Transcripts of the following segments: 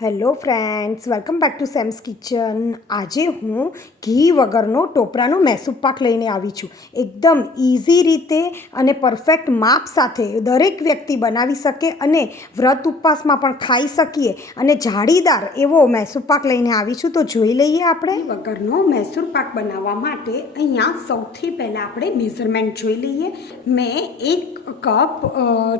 Hello friends, welcome back to Sam's kitchen. આજે હું ઘી વગરનો ટોપરાનો મૈસૂર પાક લઈને આવી છું. એકદમ ઇઝી રીતે અને પરફેક્ટ માપ સાથે દરેક વ્યક્તિ બનાવી શકે અને વ્રત ઉપવાસમાં પણ ખાઈ શકીએ અને જાળીદાર એવો મૈસૂર પાક લઈને આવી છું. તો જોઈ લઈએ આપણે. ઘી વગરનો મૈસૂર પાક બનાવવા માટે અહીંયા સૌથી પહેલાં આપણે મેઝરમેન્ટ જોઈ લઈએ. મેં 1 કપ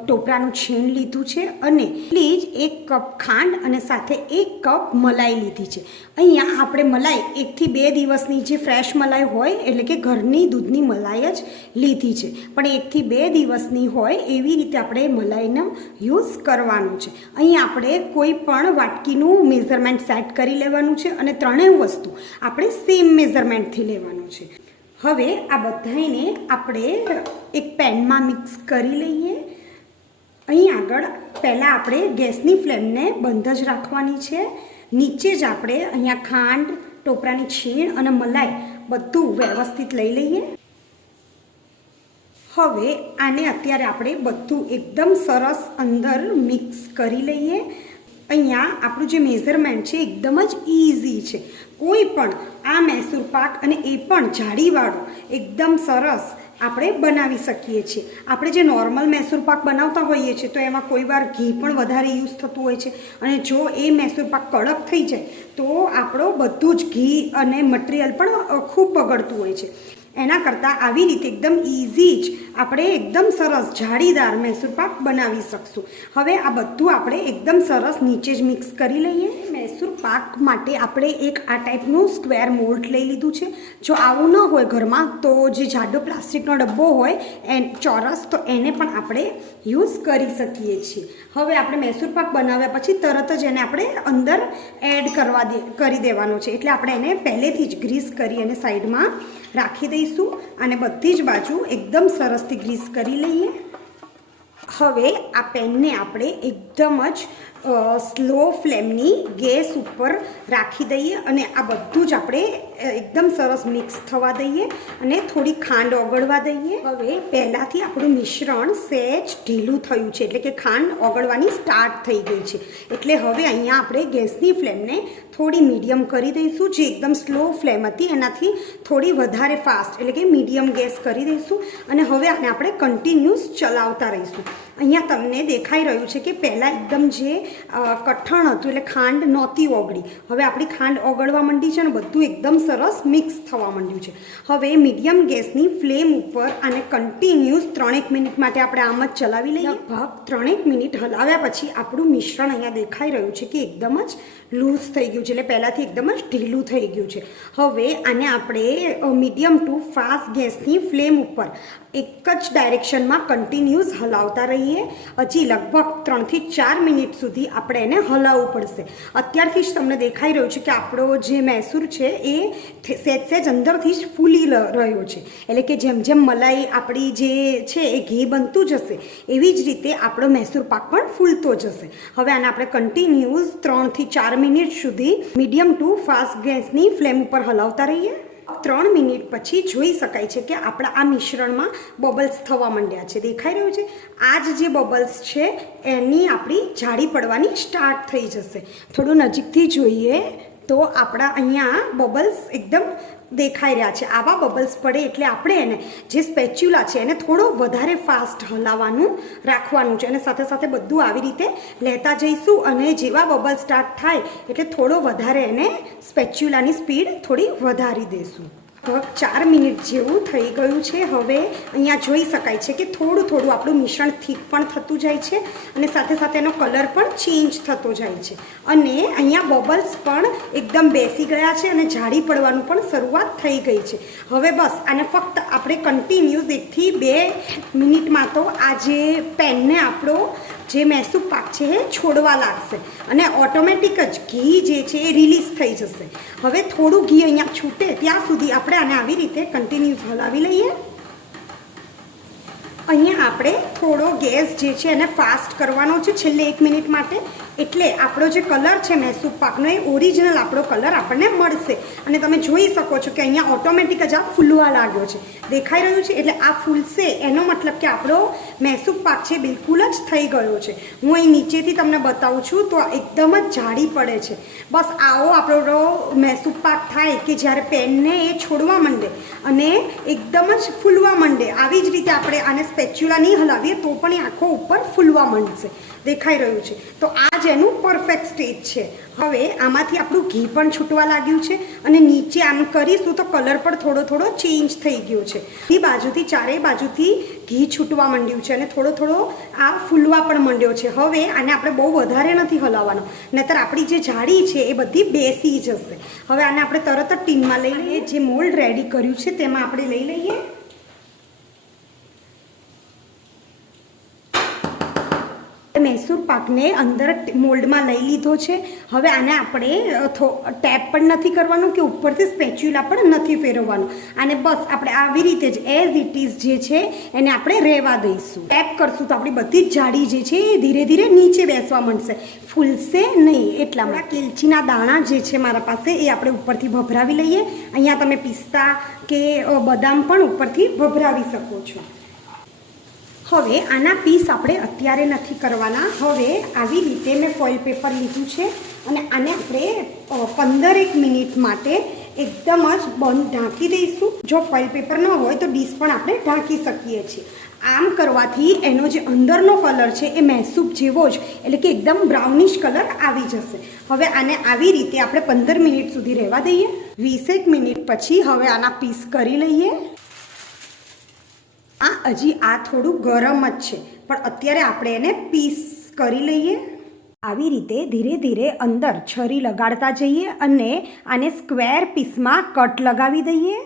ટોપરાનું છીણ લીધું છે અને પ્લીઝ 1 કપ ખાંડ અને સાથે 1 કપ મલાઈ લીધી છે. અહીંયા આપણે મલાઈ 1 થી 2 દિવસની જે ફ્રેશ મલાઈ હોય એટલે કે ઘરની દૂધની મલાઈ જ લીધી છે, પણ 1 થી 2 દિવસની હોય એવી રીતે આપણે મલાઈનો યુઝ કરવાનો છે. અહીંયા આપણે કોઈ પણ વાટકીનું મેઝરમેન્ટ સેટ કરી લેવાનું છે અને ત્રણેય વસ્તુ આપણે સેમ મેઝરમેન્ટથી લેવાનું છે. હવે આ બધાને આપણે એક પેનમાં મિક્સ કરી લઈએ. અહીં આગળ પહેલાં આપણે ગેસની ફ્લેમને બંધ જ રાખવાની છે. નીચે જ આપણે અહીંયા ખાંડ, ટોપરાની છીણ અને મલાઈ બધું વ્યવસ્થિત લઈ લઈએ. હવે આને અત્યારે આપણે બધું એકદમ સરસ અંદર મિક્સ કરી લઈએ. અહીંયા આપણું જે મેઝરમેન્ટ છે એકદમ જ ઇઝી છે. કોઈ પણ આ મૈસૂર પાક અને એ પણ જાળીવાળો એકદમ સરસ આપણે બનાવી શકીએ છીએ. આપણે જે નોર્મલ મૈસૂર પાક બનાવતા હોઈએ છીએ તો એમાં કોઈ વાર ઘી પણ વધારે યુઝ થતું હોય છે અને જો એ મૈસૂર પાક કડક થઈ જાય તો આપણો બધું જ ઘી અને મટીરિયલ પણ ખૂબ બગડતું હોય છે. એના કરતાં આવી રીતે એકદમ ઇઝી જ આપણે એકદમ સરસ જાળીદાર મૈસૂર પાક બનાવી શકશું. હવે આ બધું આપણે એકદમ સરસ નીચે જ મિક્સ કરી લઈએ. મૈસૂર પાક માટે આપણે એક આ ટાઈપનું સ્ક્વેર મોલ્ડ લઈ લીધું છે. જો આવું ન હોય ઘરમાં તો જે જાડો પ્લાસ્ટિકનો ડબ્બો હોય ચોરસ, તો એને પણ આપણે યુઝ કરી શકીએ છીએ. હવે આપણે મૈસૂર પાક બનાવ્યા પછી તરત જ એને આપણે અંદર એડ કરી દેવાનો છે, એટલે આપણે એને પહેલેથી જ ગ્રીસ કરી અને સાઈડમાં રાખી દઈશું અને બધી જ બાજુ એકદમ સરસથી ગ્રીસ કરી લઈએ. હવે આ પેનને આપણે એકદમ જ સ્લો ફ્લેમની ગેસ ઉપર રાખી દઈએ અને આ બધું જ આપણે એકદમ સરસ મિક્સ થવા દઈએ અને થોડી ખાંડ ઓગળવા દઈએ. હવે પહેલાંથી આપણું મિશ્રણ સહેજ ઢીલું થયું છે, એટલે કે ખાંડ ઓગળવાની સ્ટાર્ટ થઈ ગઈ છે. એટલે હવે અહીંયા આપણે ગેસની ફ્લેમને થોડી મીડિયમ કરી દઈશું. જે એકદમ સ્લો ફ્લેમ હતી એનાથી થોડી વધારે ફાસ્ટ એટલે કે મીડિયમ ગેસ કરી દઈશું અને હવે આને આપણે કન્ટિન્યુઅસ ચલાવતા રહીશું. અહીંયા તમને દેખાઈ રહ્યું છે કે પહેલાં એકદમ જે કઠણ હતું એટલે ખાંડ નહોતી ઓગળી. હવે આપણી ખાંડ ઓગળવા માંડી છે અને બધું એકદમ સરસ મિક્સ થવા માંડ્યું છે. હવે મીડિયમ ગેસની ફ્લેમ ઉપર આને કન્ટિન્યુઅસ 3-1 મિનિટ માટે આપણે આમ જ ચલાવી લઈએ. લગભગ 3-1 મિનિટ હલાવ્યા પછી આપણું મિશ્રણ અહીંયા દેખાઈ રહ્યું છે કે એકદમ જ લૂઝ થઈ ગયું છે, એટલે પહેલાંથી એકદમ જ ઢીલું થઈ ગયું છે. હવે આને આપણે મીડિયમ ટુ ફાસ્ટ ગેસની ફ્લેમ ઉપર એક જ ડાયરેક્શનમાં કન્ટિન્યુઅસ હલાવતા રહીએ. હજી લગભગ 3 થી 4 મિનિટ સુધી આપણે એને હલાવવું પડશે. અત્યારથી જ તમને દેખાઈ રહ્યું છે કે આપણો જે મૈસૂર છે એ સહેજ અંદરથી જ ફૂલી રહ્યો છે, એટલે કે જેમ જેમ મલાઈ આપણી જે છે એ ઘી બનતું જશે એવી જ રીતે આપણો મૈસૂર પાક પણ ફૂલતો જશે. હવે આને આપણે કન્ટિન્યુઅસ 3 થી 4 મિનિટ સુધી મીડિયમ ટુ ફાસ્ટ ગેસની ફ્લેમ ઉપર હલાવતા રહીએ. 3 મિનિટ પછી જોઈ શકાય છે કે આપણા આ મિશ્રણમાં બબલ્સ થવા માંડ્યા છે. દેખાઈ રહ્યું છે? આ જ જે બબલ્સ છે એની આપણી જાળી પડવાની સ્ટાર્ટ થઈ જશે. થોડું નજીકથી જોઈએ તો આપણા અહીંયા બબલ્સ એકદમ દેખાઈ રહ્યા છે. આવા બબલ્સ પડે એટલે આપણે એને જે સ્પેચ્યુલા છે એને થોડો વધારે ફાસ્ટ હલાવવાનું રાખવાનું છે અને સાથે સાથે બધું આવી રીતે લેતા જઈશું અને જેવા બબલ સ્ટાર્ટ થાય એટલે થોડો વધારે એને સ્પેચ્યુલાની સ્પીડ થોડી વધારી દઈશું. 4 મિનિટ જેવું થઈ ગયું છે. હવે અહીંયા જોઈ શકાય છે કે થોડું થોડું આપણું મિશ્રણ થીક પણ થતું જાય છે અને સાથે સાથે એનો કલર પણ ચેન્જ થતો જાય છે અને અહીંયા બબલ્સ પણ એકદમ બેસી ગયા છે અને જાળી પડવાનું પણ શરૂઆત થઈ ગઈ છે. હવે બસ આને ફક્ત આપણે કન્ટિન્યુઅસ 1 થી 2 મિનિટમાં તો આ જે પેનને આપણો જે મૈસૂર પાક છે એ છોડવા લાગશે અને ઓટોમેટિક જ ઘી જે છે એ રિલીઝ થઈ જશે. હવે થોડું ઘી અહીંયા છૂટે ત્યાં સુધી આપણે આને આવી રીતે કન્ટિન્યુઅસ હલાવી લઈએ. અહીંયા આપણે થોડો ગેસ જે છે એને ફાસ્ટ કરવાનો છે છેલ્લે 1 મિનિટ માટે, એટલે આપણો જે કલર છે મૈસૂર પાકનો એ ઓરિજિનલ આપણો કલર આપણને મળશે. અને તમે જોઈ શકો છો કે અહીંયા ઓટોમેટિક જ આ ફૂલવા લાગ્યો છે, દેખાઈ રહ્યું છે. એટલે આ ફૂલશે એનો મતલબ કે આપણો મૈસૂર પાક છે બિલકુલ જ થઈ ગયો છે. હું અહીં નીચેથી તમને બતાવું છું તો એકદમ જ જાડી પડે છે. બસ આવો આપણો મૈસૂર પાક થાય કે જ્યારે પેનને એ છોડવા માંડે અને એકદમ જ ફૂલવા માંડે. આવી જ રીતે આપણે આને સ્પેચ્યુલા નહીં હલાવીએ તો પણ એ આખો ઉપર ફૂલવા માંડશે, દેખાઈ રહ્યું છે. તો આ જ એનું પરફેક્ટ સ્ટેજ છે. હવે આમાંથી આપણું ઘી પણ છૂટવા લાગ્યું છે અને નીચે આમ કરીશું તો કલર પણ થોડો થોડો ચેન્જ થઈ ગયો છે. એ બાજુથી ચારેય બાજુથી ઘી છૂટવા માંડ્યું છે અને થોડો થોડો આ ફૂલવા પણ માંડ્યો છે. હવે આને આપણે બહુ વધારે નથી હલાવવાનો, નહીંતર આપણી જે જાળી છે એ બધી બેસી જશે. હવે આને આપણે તરત જ ટીનમાં લઈ લઈએ. જે મોલ્ડ રેડી કર્યું છે તેમાં આપણે લઈ લઈએ. મૈસૂર પાકને અંદર મોલ્ડમાં લઈ લીધો છે. હવે આને આપણે ટેપ પણ નથી કરવાનું કે ઉપરથી સ્પેચ્યુલા પણ નથી ફેરવવાનું. આને બસ આપણે આવી રીતે જ એઝ ઇટ ઇઝ જે છે એને આપણે રહેવા દઈશું. ટેપ કરશું તો આપણી બધી જ જાડી જે છે એ ધીરે ધીરે નીચે બેસવા માંડશે, ફૂલશે નહીં. એટલામાં કેલચીના દાણા જે છે મારા પાસે એ આપણે ઉપરથી ભભરાવી લઈએ. અહીંયા તમે પિસ્તા કે બદામ પણ ઉપરથી ભભરાવી શકો છો. હવે આના પીસ આપણે અત્યારે નથી કરવાના. હવે આવી રીતે મેં ફોઇલ પેપર લીધું છે અને આને આપણે 15 મિનિટ માટે એકદમ જ બંધ ઢાંકી દઈશું. જો ફોઇલ પેપર ન હોય તો ડીશ પણ આપણે ઢાંકી શકીએ છીએ. આમ કરવાથી એનો જે અંદરનો કલર છે એ મૈસૂર જેવો જ, એટલે કે એકદમ બ્રાઉનિશ કલર આવી જશે. હવે આને આવી રીતે આપણે 15 મિનિટ સુધી રહેવા દઈએ. 20 મિનિટ પછી હવે આના પીસ કરી લઈએ. હજી આ થોડું ગરમ જ છે પણ અત્યારે આપણે એને પીસ કરી લઈએ. આવી રીતે ધીરે ધીરે અંદર છરી લગાડતા જઈએ અને આને સ્ક્વેર પીસમાં કટ લગાવી દઈએ.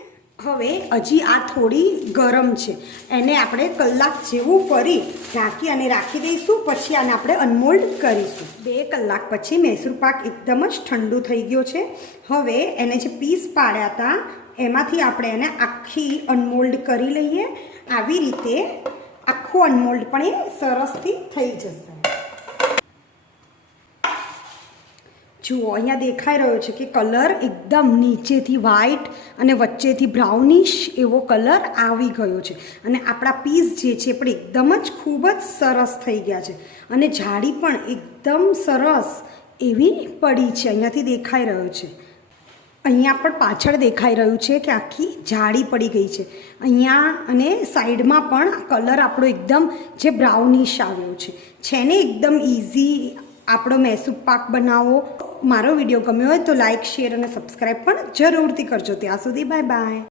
હવે હજી આ થોડી ગરમ છે, એને આપણે કલાક જેવું ફરી ઢાંકી અને રાખી દઈશું. પછી આને આપણે અનમોલ્ડ કરીશું. 2 કલાક પછી મૈસૂર પાક એકદમ જ ઠંડુ થઈ ગયો છે. હવે એને જે પીસ પાડ્યા હતા એમાંથી આપણે એને આખી અનમોલ્ડ કરી લઈએ. આવી રીતે આખું અનમોલ્ડ પણ એ સરસથી થઈ જશે. જુઓ અહીંયા દેખાઈ રહ્યો છે કે કલર એકદમ નીચેથી વ્હાઈટ અને વચ્ચેથી બ્રાઉનિશ એવો કલર આવી ગયો છે. અને આપણા પીસ જે છે પણ એકદમ જ ખૂબ જ સરસ થઈ ગયા છે અને જાળી પણ એકદમ સરસ એવી પડી છે. અહીંયાથી દેખાઈ રહ્યો છે. અહીંયા પણ પાછળ દેખાઈ રહ્યું છે કે આખી જાળી પડી ગઈ છે. અહીંયા અને સાઈડમાં પણ કલર આપણો એકદમ જે બ્રાઉનિશ આવ્યો છે ને એકદમ ઇઝી આપણો મૈસૂર પાક બનાવો. મારો વિડીયો ગમ્યો હોય તો લાઇક, શેર અને સબસ્ક્રાઈબ પણ જરૂરથી કરજો. ત્યાં સુધી બાય બાય.